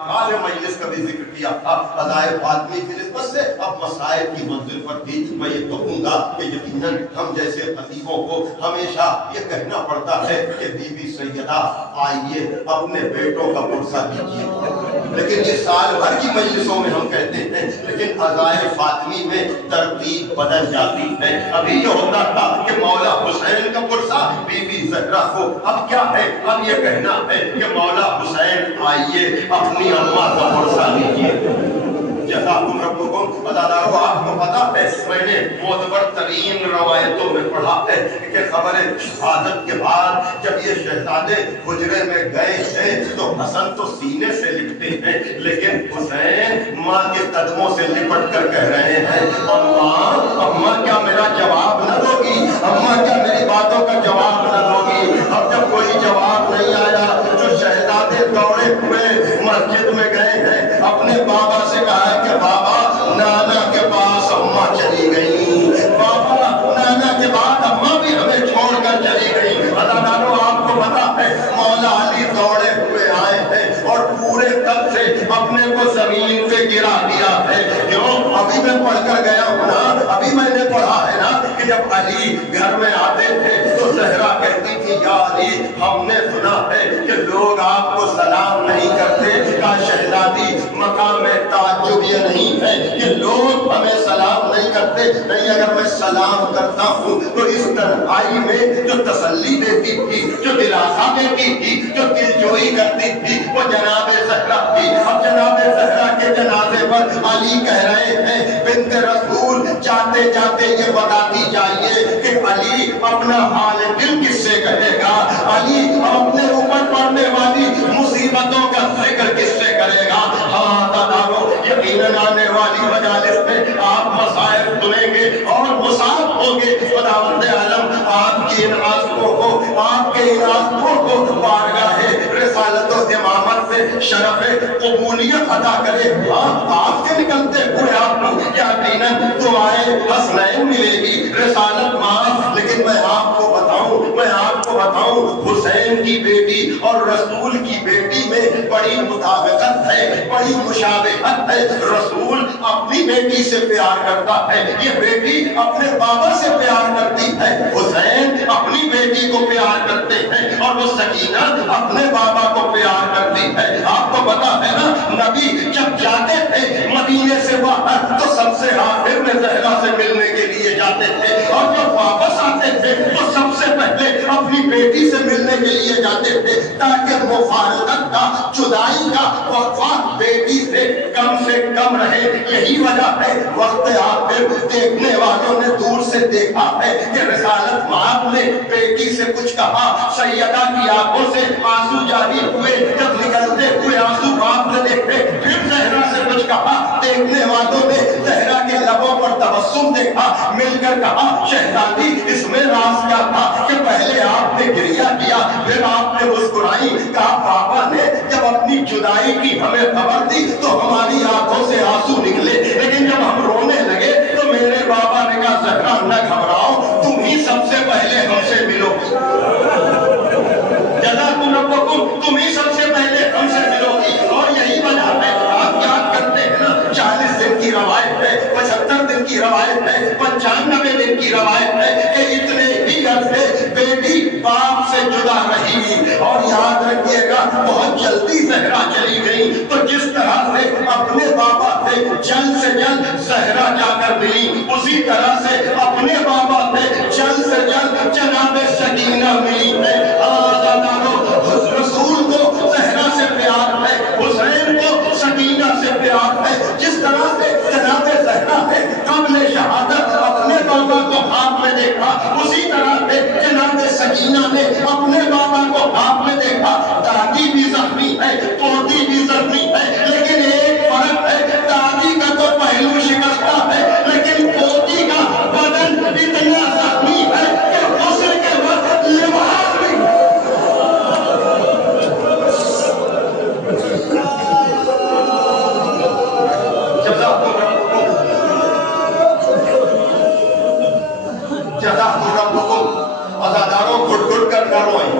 آج مجلس کا بھی ذکر کیا تھا عزائے فاطمی کی نسبت سے. اب مسائل کی منزل پر بھی میں یہ کہوں گا کہ یقیناً ہم جیسے خطیبوں کو ہمیشہ یہ کہنا پڑتا ہے کہ بی بی سیدہ آئیے اپنے بیٹوں کا پرسہ کیجیے، لیکن یہ سال بھر کی مجلسوں میں ہم کہتے ہیں، لیکن عزائے فاطمی میں ترتیب بدل جاتی ہے. ابھی یہ ہوتا تھا کہ مولا حسین کا پرسہ بی بی زہرا کو، اب کیا ہے، اب یہ کہنا ہے کہ مولا حسین آئیے اپنی اماں کا پرسہ لیجیے. جزاکم ربکم. عزادارو آپ کو پتا ہے میں نے معتبر ترین روایتوں میں پڑھا ہے کہ خبر شہادت کے بعد جب یہ شہزادے حجرے میں گئے تھے تو حسن تو سینے سے لپٹے ہیں، لیکن حسین ماں کے قدموں سے لپٹ کر کہہ رہے ہیں اماں کیا میرا جواب نہ دو گی، اماں کیا میری باتوں کا جواب نہ دو گی. اب جب کوئی جواب نہیں آیا جو شہزادے دوڑے ہوئے مسجد میں گئے ہیں، اپنے بابا سے کہا کہ بابا نانا کے پاس اماں چلی گئی، بابا نانا کے بعد اماں بھی ہمیں چھوڑ کر چلی گئی. عزادارو آپ کو پتا ہے مولا علی دوڑے ہوئے آئے ہیں اور پورے قد سے اپنے کو زمین پہ گرا دیا ہے. کیوں؟ ابھی میں پڑھ کر گیا ہوں نا، ابھی میں نے پڑھا ہے نا کہ جب علی گھر میں آتے تھے تو زہرا کہتی تھی یا علی ہم نے سنا ہے کہ لوگ آپ کو سلام نہیں کرتے. کہا شہزادی مقام تعجب یہ نہیں ہے کہ لوگ ہمیں سلام نہیں کرتے، نہیں اگر میں سلام کرتا ہوں تو اس تنہائی میں جو تسلی دیتی تھی، جو دلاسا دیتی تھی، جو دل جوئی کرتی تھی وہ جناب زہرا تھی. اب جناب زہرا کے جنازے پر علی کہہ رہے ہیں بنت رسول جاتے جاتے یہ بتاتی جائیے کہ علی اپنا حال دل کس سے کہے گا، علی اپنے اوپر پڑنے والی مصیبتوں کا ذکر کس سے کرے گا. ہاں دادارو یقیناً آنے والی مجالس میں آپ مسائل سنیں گے اور مصاب ہوں گے. خداوند عالم آپ کی ان آنسوؤں کو، آپ کے ان آنسوؤں کو بارگاہ رسالت و امامت سے شرف قبولیت عطا کرے. آپ کے نکلتے ہوئے آپ کو یقیناً دعائے حسنین ملے گی، رسالت معاف. لیکن میں آپ کو بتاؤں حسین کی بیٹی اور رسول کی بیٹی میں بڑی مطابقت ہے، بڑی مشابہت ہے. رسول اپنی بیٹی سے پیار کرتا ہے، یہ بیٹی اپنے بابا سے پیار کرتی ہے. حسین اپنی بیٹی کو پیار کرتے ہیں اور وہ سکینہ اپنے بابا کو پیار کرتی ہے. آپ کو پتا ہے نا نبی جب جاتے تھے مدینے سے باہر تو سب سے آخر میں زہرا سے ملنے کے لیے جاتے تھے، اور جب واپس آتے تھے تو سب سے پہلے اپنی بیٹی سے ملنے کے لیے جاتے تھے تاکہ مفارقت کا، جدائی کا وقفہ بیٹی سے کم رہے. یہی وجہ ہے وقت آخر دیکھنے والوں نے دور سے دیکھا ہے کہ رسالت مآب نے بیٹی سے کچھ کہا، سیدہ کی آنکھوں سے آنسو جاری ہوئے، جب نکلتے ہوئے آنسو باپ نے دیکھے، پھر زہرا سے کچھ کہا. دیکھنے والوں نے زہرا کے لبوں پر تبسم دیکھا، مل کر کہا شہزادی اس میں راز کیا تھا کہ پہلے آپ نے گریہ کیا پھر آپ نے مسکرائی. کہا بابا نے جب اپنی جدائی کی ہمیں خبر دی تو ہماری آنکھوں سے آنسو نکلے، لیکن جب ہم رونے لگے تو میرے بابا نے کہا زہرا نہ گھبراؤ، تم ہی سب سے پہلے ہم سے ملو. جزاکم ربکم، تم ہی سب سے پہلے ہم سے ملو گی. اور یہی وجہ ہے آپ یاد کرتے ہیں نا 40 دن کی روایت ہے، 75 دن کی روایت ہے، 95 دن کی روایت ہے کہ اتنے ہی عرصے بیٹی باپ سے جدا رہی. اور یاد رکھیے گا بہت جلدی زہرا چلی گئی تو جس طرح سے اپنے بابا سے جلد زہرا جا کر ملی، اسی طرح سے اپنے بابا سے جلد جناب سکینہ ملی ہے. رسول کو زہرا سے پیار ہے، حسین کو سکینہ سے پیار ہے. جس طرح سے جناب زہرا ہے قبل شہادت اپنے بابا کو خواب میں دیکھا، اسی طرح سے جناب سکینہ نے اپنے بابا کو خواب میں دیکھا. دادی بھی زخمی ہے، پوتی بھی زخمی ہے، لیکن ایک فرق ہے، دادی کا تو پہلو شکستہ ہے لیکن پوتی کا بدن اتنا زخمی ہے کہ غسل کے وقت لباس بھی جزاکم ربکم. عزاداروں گھٹ گھٹ کر نہ روئیں،